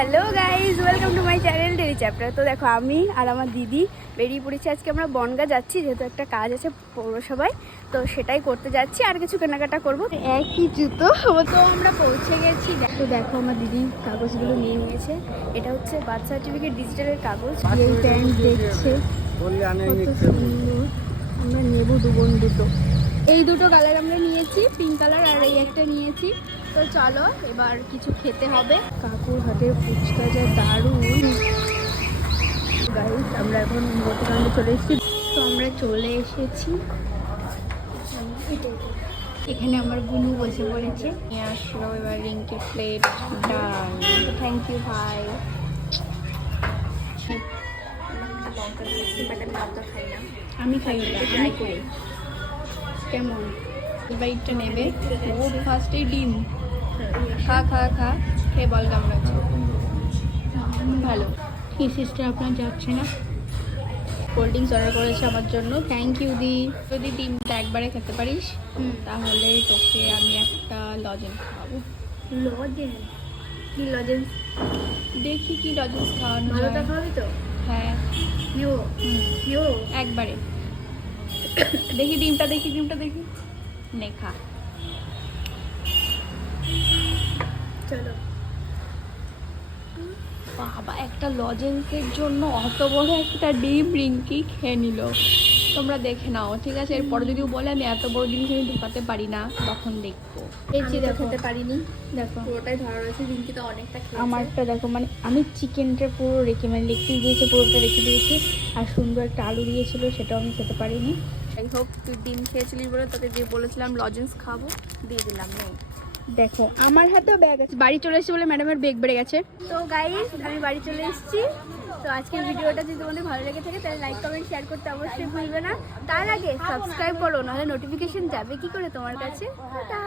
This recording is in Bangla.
Hello guys, welcome to my channel daily chapter. তো দেখো, আমি আর আমার দিদি বেরিয়ে পড়েছি। আজকে আমরা বনগাঁ যাচ্ছি, যেহেতু একটা কাজ আছে পৌরসভায়, তো সেটাই করতে যাচ্ছি। আর কিছু কেনাকাটা করবো। একই জুতো তো আমরা পৌঁছে গেছি। তো দেখো, আমার দিদি কাগজগুলো নিয়ে নিয়েছে। এটা হচ্ছে বার্থ সার্টিফিকেট ডিজিটালের কাগজ। এই প্যান্ট দেখছে কত সুন্দর। আমরা নেবো দুটো। এই দুটো কালার আমরা নিয়েছি, পিঙ্ক কালার আর এই একটা নিয়েছি। তো চলো, এবার কিছু খেতে হবে। কাকুর হাতের ফুচকা যা দারুণ। গাইস, আমরা এখন বর্তমানে চলে এসেছি। তো আমরা চলে এসেছি, এখানে আমার গুনু বসে পড়েছে। নিয়ে আসলো এবার রিঙ্কের প্লেট ডাল। থ্যাংক ইউ ভাই। আমি খাই না, আমি খাই। কেমন বাইকটা নেবে? ও ফার্স্টে ডিম খা খেয়ে বল কেমন আছে। ভালো। কি সিস্টার আপনার যাচ্ছে না? কোল্ড ড্রিঙ্কস অর্ডার করেছে আমার জন্য। থ্যাংক ইউ দি। যদি ডিমটা একবারে খেতে পারিস তাহলে তোকে আমি একটা লজেন্স খাওয়াবো। লজেন্স? কি লজেন্স? দেখি কি লজেন্স খাওয়ানো। ভালোটা খাওয়াবি তো? হ্যাঁ নেবো একবারে। দেখি ডিমটা দেখি নে খা। চলো বাবা, একটা লজেন্সের জন্য অত বড় একটা ডিম রিঙ্কি খেয়ে নিল। তোমরা দেখে নাও, ঠিক আছে? এরপরে যদি বলে আমি এত বড় জিনিস আমি ঢুকাতে পারি না, তখন দেখবো। খেতে পারিনি, দেখো পুরোটাই ধরা রয়েছে। রিঙ্কি তো অনেকটা খেয়েছে। আমারটা দেখো, মানে আমি চিকেনটা পুরো রেখে, মানে লেগ পিস দিয়েছে পুরোটা রেখে দিয়েছি। আর সুন্দর একটা আলু দিয়েছিল, সেটাও আমি খেতে পারিনি। যাই হোক, তুই ডিম খেয়েছিলিস বলে তোকে যে বলেছিলাম লজেন্স খাবো, দিয়ে দিলাম। দেখো, আমার হাতেও ব্যাগ আছে। বাড়ি চলে এসেছি বলে ম্যাডামের ব্যাগ বেড়ে গেছে। তো গাইস, আমি বাড়ি চলে এসেছি। তো আজকের ভিডিওটা যদি তোমাদের ভালো লেগে থাকে তাহলে লাইক কমেন্ট শেয়ার করতে অবশ্যই ভুলবে না। তার আগে সাবস্ক্রাইব করো, নাহলে নোটিফিকেশন যাবে কি করে তোমার কাছে। টাটা।